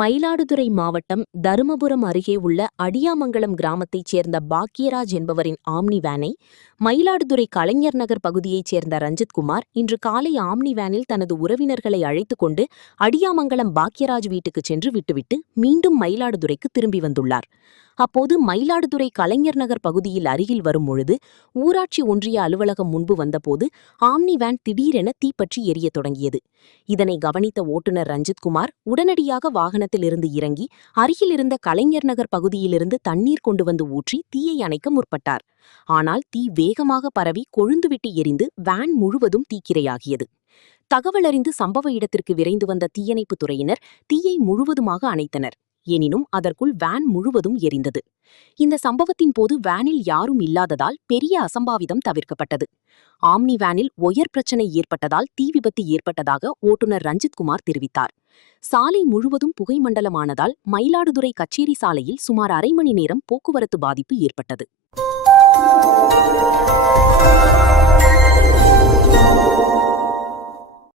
மயிலாடுதுறை மாவட்டம் தருமபுரம் அருகே உள்ள அடியாமங்கலம் கிராமத்தைச் சேர்ந்த பாக்யராஜ் என்பவரின் ஆம்னி வேனை மயிலாடுதுறை கலைஞர் நகர் பகுதியைச் சேர்ந்த ரஞ்சித்குமார் இன்று காலை ஆம்னி வேனில் தனது உறவினர்களை அழைத்துக் கொண்டு அடியாமங்கலம் பாக்யராஜ் வீட்டுக்குச் சென்று விட்டுவிட்டு மீண்டும் மயிலாடுதுறைக்கு திரும்பி வந்துள்ளார். அப்போது மயிலாடுதுறை கலைஞர் நகர் பகுதியில் அருகில் வரும் பொழுது ஊராட்சி ஒன்றிய அலுவலகம் முன்பு வந்தபோது ஆம்னி வேன் திடீரென தீப்பற்றி எரியத் தொடங்கியது. இதனை கவனித்த ஓட்டுநர் ரஞ்சித்குமார் உடனடியாக வாகனத்திலிருந்து இறங்கி அருகில் இருந்த கலைஞர் நகர் பகுதியிலிருந்து தண்ணீர் கொண்டு வந்து ஊற்றி தீயை அணைக்க முற்பட்டார். ஆனால் தீ வேகமாக பரவி கொழுந்துவிட்டு எரிந்து வேன் முழுவதும் தீக்கிரையாகியது. தகவல் அறிந்து சம்பவ இடத்திற்கு விரைந்து வந்த தீயணைப்புத் துறையினர் தீயை முழுவதுமாக அணைத்தனர். எனினும் அதற்குள் வேன் முழுவதும் எரிந்தது. இந்த சம்பவத்தின் போது வேனில் யாரும் இல்லாததால் பெரிய அசம்பாவிதம் தவிர்க்கப்பட்டது. ஆம்னி வேனில் ஒயர் பிரச்சனை ஏற்பட்டதால் தீ விபத்து ஏற்பட்டதாக ஓட்டுநர் ரஞ்சித்குமார் தெரிவித்தார். சாலை முழுவதும் புகை மண்டலமானதால் மயிலாடுதுறை கச்சேரி சாலையில் சுமார் அரை மணி நேரம் போக்குவரத்து பாதிப்பு ஏற்பட்டது.